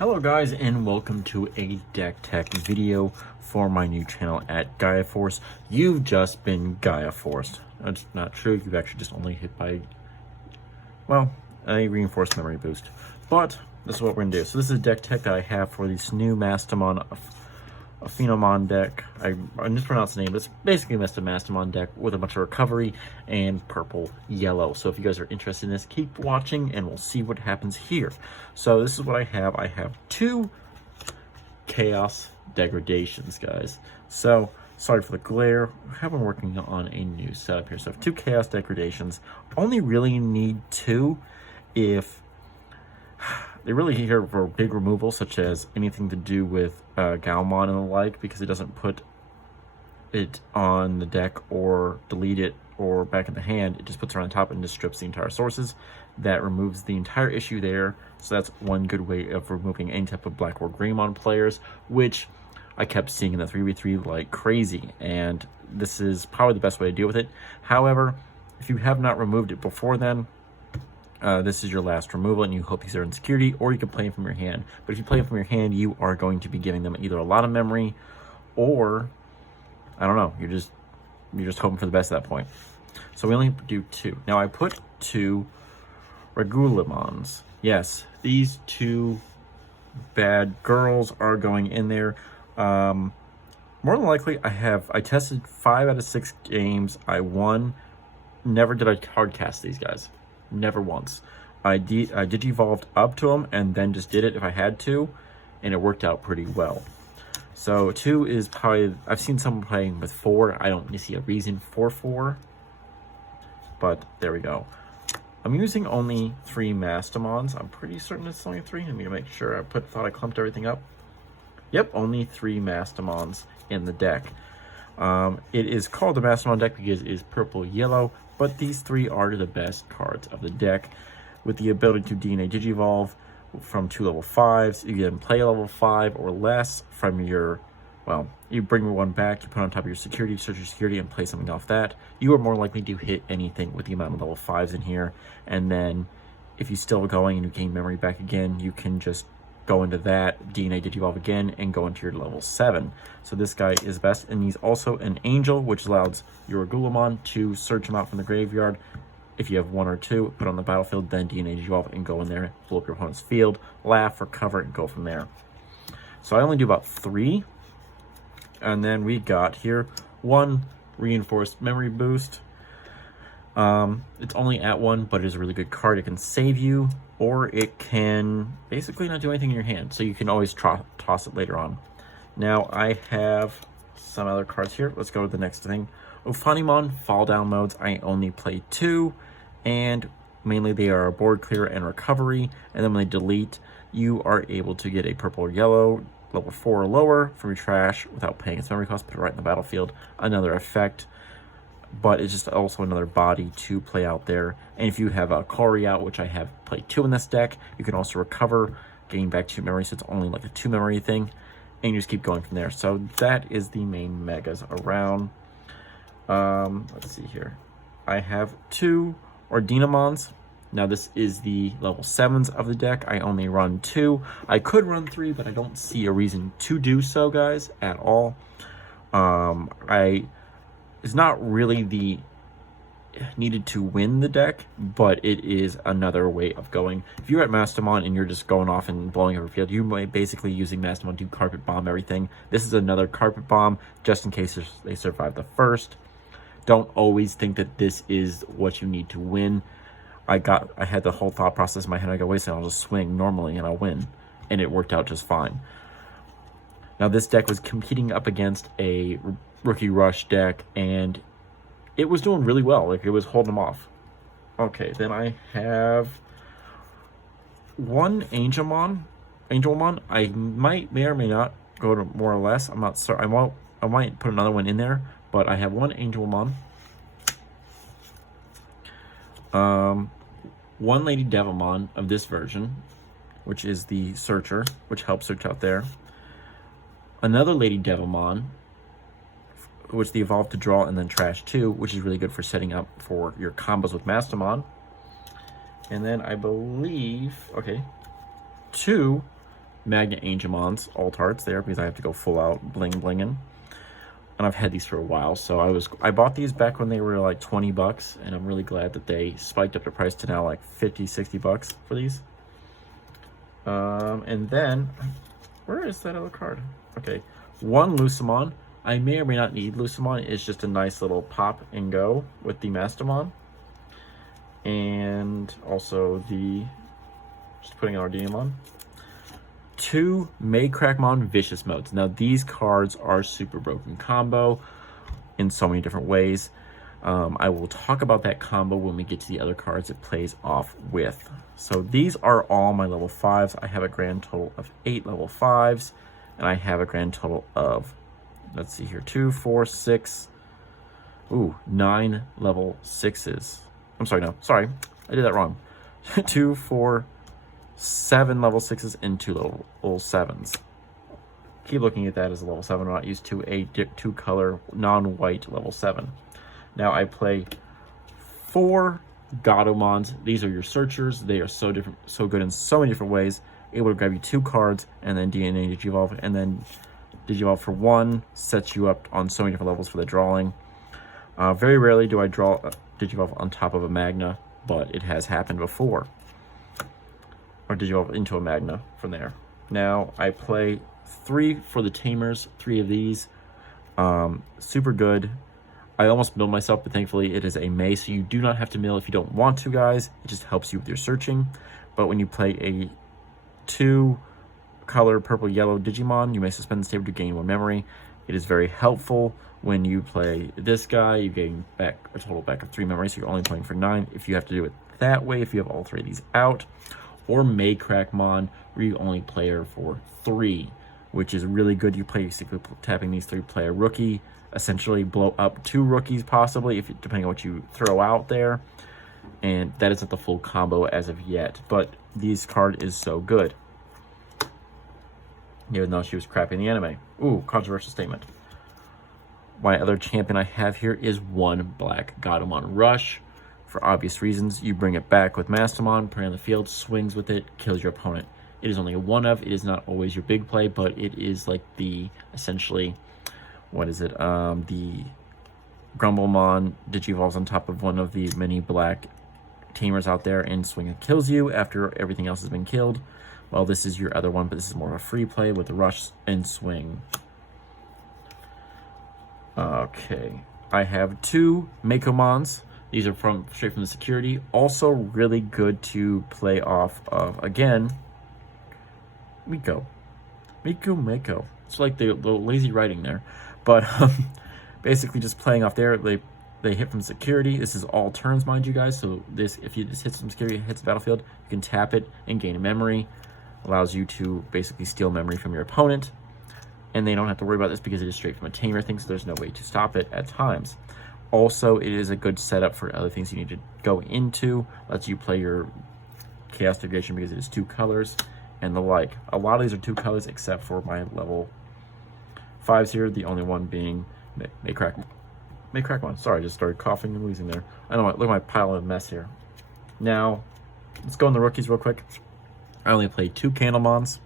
Hello guys, and welcome to a deck tech video for my new channel at Gaia Force. You've just been Gaia Forced. That's not true. You've actually just only hit by, well, a reinforced memory boost. But this is what we're gonna do. So this is a deck tech that I have for this new Mastamon, a Phenomon deck. I mispronounced the name, but it's basically a Mastamon deck with a bunch of recovery and purple yellow. So if you guys are interested in this, keep watching and we'll see what happens here. So this is what I have. I have two Chaos Degradations, guys. So sorry for the glare. I have been working on a new setup here. So I have two Chaos Degradations. Only really need two if they really here for big removal, such as anything to do with Galmon and the like, because it doesn't put it on the deck or delete it or back in the hand. It just puts it on the top and just strips the entire sources. That removes the entire issue there. So that's one good way of removing any type of Black or Greymon players, which I kept seeing in the 3v3 like crazy. And this is probably the best way to deal with it. However, if you have not removed it before then, this is your last removal, and you hope these are in security, or you can play them from your hand. But if you play them from your hand, you are going to be giving them either a lot of memory, or I don't know. You're just hoping for the best at that point. So we only do two. Now I put two Regulimons. Yes, these two bad girls are going in there. More than likely, I tested 5 out of 6 games. I won. Never did I hard cast these guys. Never once. I digivolved up to them and then just did it if I had to, and it worked out pretty well. So 2 is probably, I've seen someone playing with 4. I don't see a reason for 4, but there we go. I'm using only 3 Mastamons. I'm pretty certain it's only 3. Let me make sure. Thought I clumped everything up. Yep, only 3 Mastamons in the deck. It is called the Mastamon deck because it is purple yellow, but these 3 are the best cards of the deck, with the ability to DNA Digivolve from 2 level 5s. You can play level 5 or less from your, well, you bring one back, you put it on top of your security, search your security, and play something off that. You are more likely to hit anything with the amount of level 5s in here. And then if you're still going and you gain memory back again, you can just go into that, DNA Digivolve again, and go into your level 7. So this guy is best, and he's also an angel, which allows your Regulimon to search him out from the graveyard. If you have 1 or 2, put on the battlefield, then DNA Digivolve and go in there, blow up your opponent's field, laugh, recover, and go from there. So I only do about 3. And then we got here 1 reinforced memory boost. It's only at 1, but it is a really good card. It can save you, or it can basically not do anything in your hand, so you can always toss it later on. Now I have some other cards here. Let's go to the next thing. Ordinemon fall down modes. I only play 2, and mainly they are board clear and recovery. And then when they delete, you are able to get a purple or yellow level 4 or lower from your trash without paying its memory cost. Put it right in the battlefield. Another effect, but it's just also another body to play out there. And if you have a Cory out, which I have played 2 in this deck, you can also recover, getting back 2 memory, so it's only like a 2 memory thing, and you just keep going from there. So that is the main megas around. Let's see here. I have 2 Ordinemons. Now this is the level 7s of the deck. I only run 2. I could run 3, but I don't see a reason to do so, guys, at all. It's not really the needed to win the deck, but it is another way of going. If you're at Mastamon and you're just going off and blowing up your field, you might basically using Mastamon to carpet bomb everything. This is another carpet bomb, just in case they survive the first. Don't always think that this is what you need to win. I had the whole thought process in my head. I go, wait a second, I'll just swing normally and I'll win. And it worked out just fine. Now this deck was competing up against a Rookie Rush deck, and it was doing really well. Like, it was holding them off. Okay, then I have 1 Angelmon. I may or may not go to more or less. I'm not certain. I might put another one in there, but I have 1 Angelmon. 1 Lady Devilmon of this version, which is the Searcher, which helps search out there. Another Lady Devilmon, which they evolve to draw and then trash 2, which is really good for setting up for your combos with Mastamon. And then I believe, okay, 2 Magna Angemons alt arts there because I have to go full out bling blinging. And I've had these for a while, so I bought these back when they were like 20 bucks, and I'm really glad that they spiked up the price to now like 50, 60 bucks for these. And then, where is that other card? Okay, one Lucemon. I may or may not need Lucemon. It's just a nice little pop and go with the Mastamon. And also just putting an Ordinemon. 2 Maycrackmon Vicious Modes. Now these cards are super broken combo in so many different ways. I will talk about that combo when we get to the other cards it plays off with. So these are all my level 5s. I have a grand total of 8 level 5s, and I have a grand total of, let's see here, 2, 4, 6, 9 level 6s. I'm sorry, no, sorry, I did that wrong. 2, 4, 7 level 6s and 2 level 7s. Keep looking at that as a level 7. I'm not used to a 2-color non-white level 7. Now I play 4 Gatomons. These are your searchers. They are so different, so good in so many different ways. Able to grab you 2 cards and then DNA Digivolve, and then Digivolve for 1 sets you up on so many different levels for the drawing. Very rarely do I draw Digivolve on top of a Magna, but it has happened before. Or Digivolve into a Magna from there. Now I play 3 for the Tamers, 3 of these. Super good. I almost milled myself, but thankfully it is a May, so you do not have to mill if you don't want to, guys. It just helps you with your searching. But when you play a 2-color purple-yellow Digimon, you may suspend the save to gain 1 memory. It is very helpful. When you play this guy, you gain back a total back of 3 memories, so you're only playing for 9. If you have to do it that way, if you have all 3 of these out. Or Maycrackmon, where you only play her for 3, which is really good. You play basically tapping these 3, play a rookie, essentially blow up 2 rookies possibly, depending on what you throw out there. And that isn't the full combo as of yet, but this card is so good. Even though she was crappy in the anime. Ooh, controversial statement. My other champion I have here is 1 Black Gatomon Rush. For obvious reasons, you bring it back with Mastamon, put it on the field, swings with it, kills your opponent. It is only a 1-of. It is not always your big play, but it is like the, essentially, what is it? The Grumblemon Digivolves on top of one of the many black Tamers out there and swing and kills you after everything else has been killed. Well, this is your other one, but this is more of a free play with the rush and swing. Okay, I have 2 Makomons. These are straight from the security. Also really good to play off of, again, Miko. It's like the lazy writing there. But basically just playing off there. They hit from security. This is all turns, mind you guys. So if you just hit some security, it hits the battlefield, you can tap it and gain a memory. Allows you to basically steal memory from your opponent. And they don't have to worry about this because it is straight from a tamer thing, so there's no way to stop it at times. Also, it is a good setup for other things you need to go into. Lets you play your Chaos Degradation because it is 2 colors and the like. A lot of these are 2 colors except for my level 5s here, the only one being Maycrackmon. Sorry, I just started coughing and wheezing there. I know, look at my pile of mess here. Now, let's go on the rookies real quick. I only played 2 Candlemons.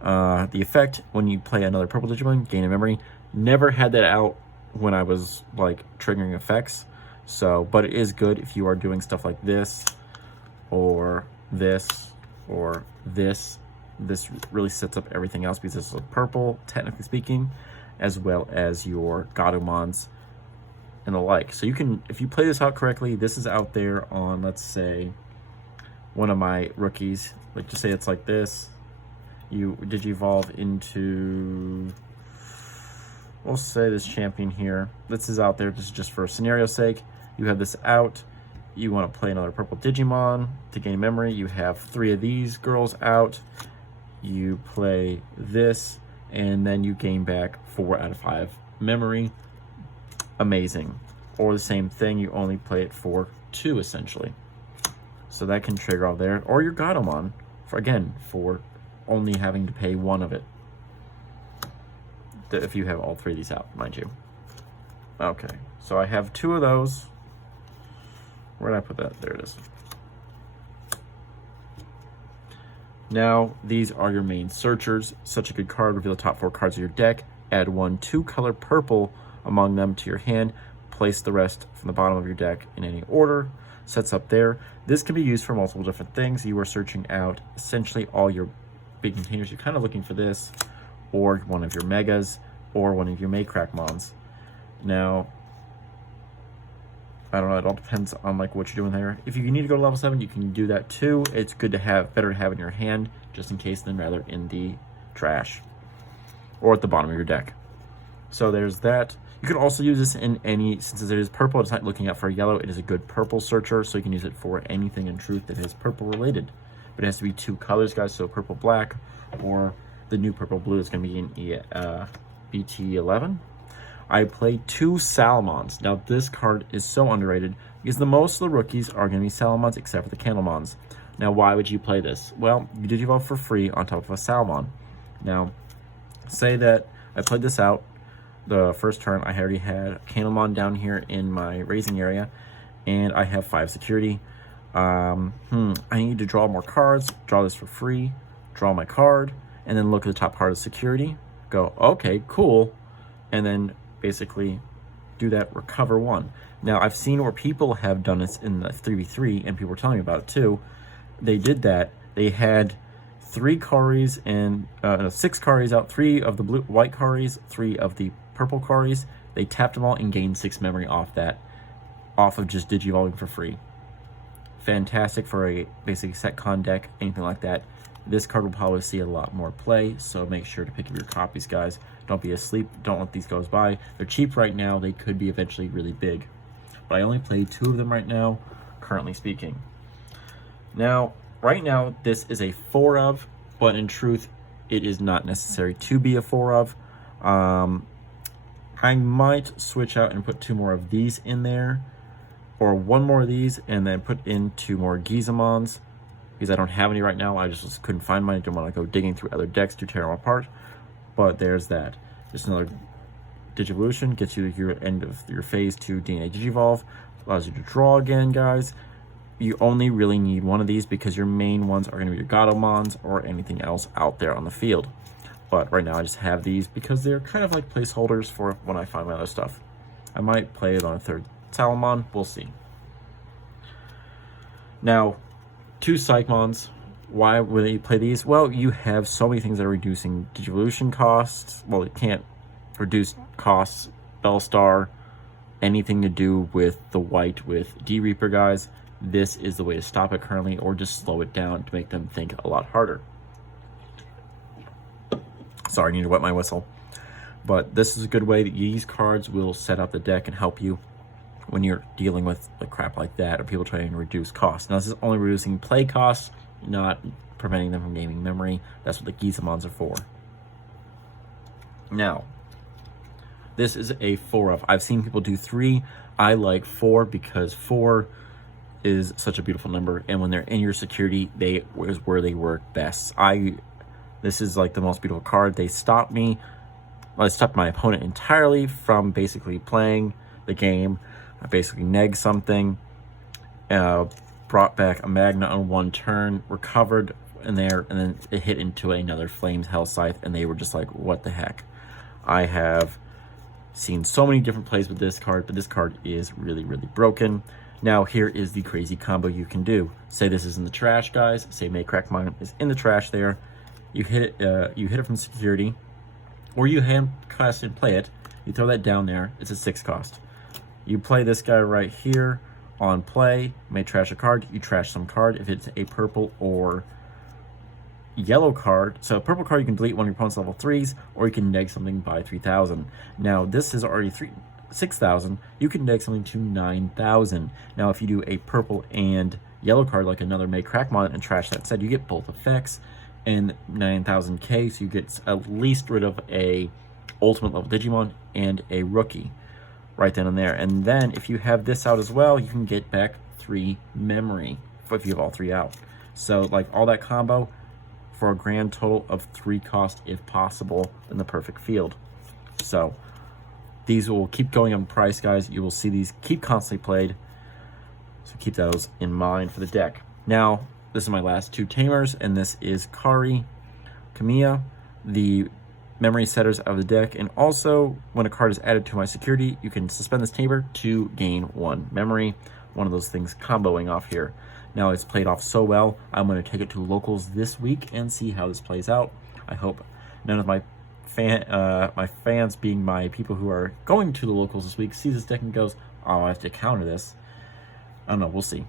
The effect, when you play another purple Digimon, gain a memory. Never had that out when I was like triggering effects, so but it is good if you are doing stuff like this or this or this. This really sets up everything else because this is a purple, technically speaking, as well as your Gatomons and the like. So you can, if you play this out correctly, this is out there on, let's say, one of my rookies. Like, just say it's like this. You Digivolve into, we'll say this champion here. This is out there. This is just for scenario's sake. You have this out. You want to play another purple Digimon to gain memory. You have 3 of these girls out. You play this, and then you gain back 4 out of 5 memory. Amazing. Or the same thing, you only play it for 2 essentially. So that can trigger all there. Or your Gatomon, for only having to pay 1 of it. If you have all 3 of these out, mind you. Okay, so I have 2 of those. Where did I put that? There it is. Now, these are your main searchers. Such a good card. Reveal the top 4 cards of your deck. Add 1 2-color purple among them to your hand. Place the rest from the bottom of your deck in any order. Sets up there. This can be used for multiple different things. You are searching out essentially all your big containers. You're kind of looking for this, or one of your megas, or one of your Maycrackmons. Now, I don't know, it all depends on like what you're doing there. If you need to go to level 7, you can do that too. It's good to have, better to have in your hand, just in case, than rather in the trash or at the bottom of your deck. So there's that. You can also use this in any, since it is purple, it's not looking out for yellow, it is a good purple searcher, so you can use it for anything in truth that is purple related. But it has to be 2 colors, guys, so purple black, or the new purple blue is going to be in BT11. I played 2 Salamons. Now this card is so underrated because the most of the rookies are going to be Salamons except for the Candlemons. Now why would you play this? Well, you did evolve for free on top of a Salamon. Now, say that I played this out the first turn. I already had Candlemon down here in my raising area, and I have 5 security. I need to draw more cards, draw this for free, draw my card, and then look at the top card of security, go, okay, cool, and then basically do that recover 1. Now, I've seen where people have done this in the 3v3, and people were telling me about it too. They did that. They had 3 Karis and 6 Karis out, 3 of the white Karis, 3 of the purple Karis. They tapped them all and gained 6 memory off of just Digivolving for free. Fantastic for a basic set con deck, anything like that. This card will probably see a lot more play, so make sure to pick up your copies, guys. Don't be asleep. Don't let these go by. They're cheap right now. They could be eventually really big. But I only played 2 of them right now, currently speaking. Now, right now, this is a 4 of, but in truth, it is not necessary to be a 4 of. I might switch out and put 2 more of these in there, or 1 more of these, and then put in 2 more Gizamons, because I don't have any right now. I just couldn't find mine. I didn't want to go digging through other decks to tear them apart. But there's that. Just another Digivolution, gets you to your end of your phase 2 DNA Digivolve, allows you to draw again, guys. You only really need 1 of these because your main ones are going to be your Gatomons or anything else out there on the field. But right now I just have these because they're kind of like placeholders for when I find my other stuff. I might play it on a 3rd Salamon, we'll see. Now, 2 Psychmons. Why would you play these? Well, you have so many things that are reducing Digivolution costs. Well, it can't reduce costs. Bellstar, anything to do with the white with D-Reaper, guys. This is the way to stop it currently, or just slow it down to make them think a lot harder. Sorry, I need to wet my whistle. But this is a good way that these cards will set up the deck and help you when you're dealing with a crap like that, or people trying to reduce costs. Now, this is only reducing play costs, not preventing them from gaining memory. That's what the Gizamons are for. Now, this is a 4 of. I've seen people do 3. I like 4 because 4 is such a beautiful number, and when they're in your security, they is where they work best. This is like the most beautiful card. They stopped me. Well, I stopped my opponent entirely from basically playing the game. I basically negged something, brought back a Magna on 1 turn, recovered in there, and then it hit into another Flames Hell Scythe, and they were just like, what the heck? I have seen so many different plays with this card, but this card is really, really broken. Now, here is the crazy combo you can do. Say this is in the trash, guys. Say Maycrackmon is in the trash there. You hit it from security, or you hand cast and play it. You throw that down there. It's a 6 cost. You play this guy right here on play. You may trash a card. You trash some card if it's a purple or yellow card. So a purple card, you can delete one of your opponent's level 3s, or you can neg something by 3,000. Now, this is already 6,000. You can neg something to 9,000. Now, if you do a purple and yellow card like another Maycrackmon and trash that said, you get both effects and 9,000k, so you get at least rid of a ultimate level Digimon and a rookie right then and there. And then if you have this out as well, you can get back 3 memory if you have all 3 out. So like all that combo for a grand total of 3 cost if possible in the perfect field. So these will keep going up in price, guys. You will see these keep constantly played, so keep those in mind for the deck. Now, this is my last 2 tamers, and this is Kari, Kamiya, the memory setters of the deck, and also when a card is added to my security, you can suspend this tamer to gain 1 memory. One of those things comboing off here. Now it's played off so well, I'm going to take it to locals this week and see how this plays out. I hope none of my fans, being my people who are going to the locals this week, see this deck and goes, oh, I have to counter this. I don't know, we'll see.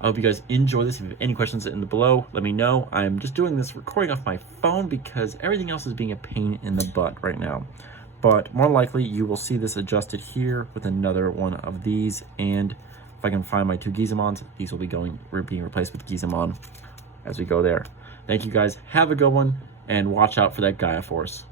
I hope you guys enjoy this. If you have any questions in the below, let me know. I'm just doing this recording off my phone because everything else is being a pain in the butt right now. But more likely, you will see this adjusted here with another one of these. And if I can find my 2 Gizamons, these will be being replaced with Gizamon as we go there. Thank you guys. Have a good one, and watch out for that Gaia Force.